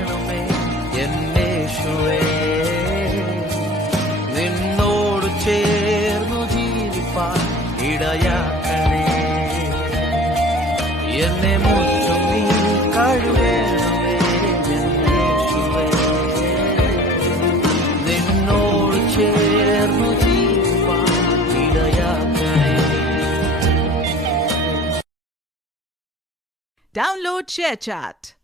കഴുകണമേ എന്നേശുവേ. നിന്നോട് ചേർന്നു ജീവിപ്പാൻ ഇടയാക്കണേ. എന്നെ മുറ്റും നീ കഴുകണമേ എന്നേശുവേ. നിന്നോട് ചേർന്നു ജീവിപ്പാൻ ഇടയാക്കണേ. Download ShareChat.